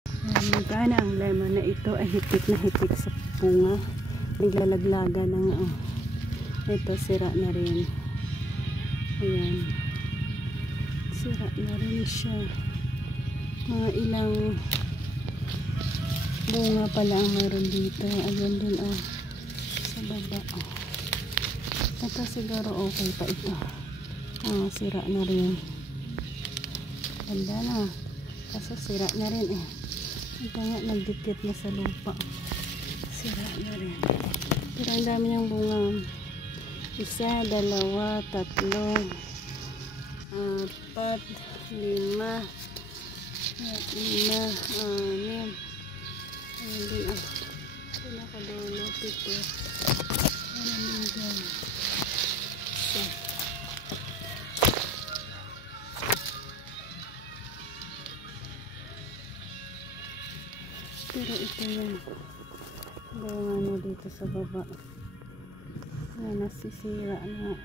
Magana ang lemon na ito ay hitik na hitik sa bunga. Naglalaglaga ng ito, sira na rin. Ayan. Sira na rin siya. Mga ilang bunga pala ang meron dito. Ayun din sa baba. Ito siguro okay pa ito. Sira na rin. Ganda na. Kaso sira na rin ito nga, nagdikit na sa lupa. Sira na rin. Pero ang dami niyang bunga. 1, 2, 3, 4, 5, 5, 6, 6, 7, pinakadulo, 7. Ano naman dyan? Pero ito yung bunga dito sa baba. Nasisira na.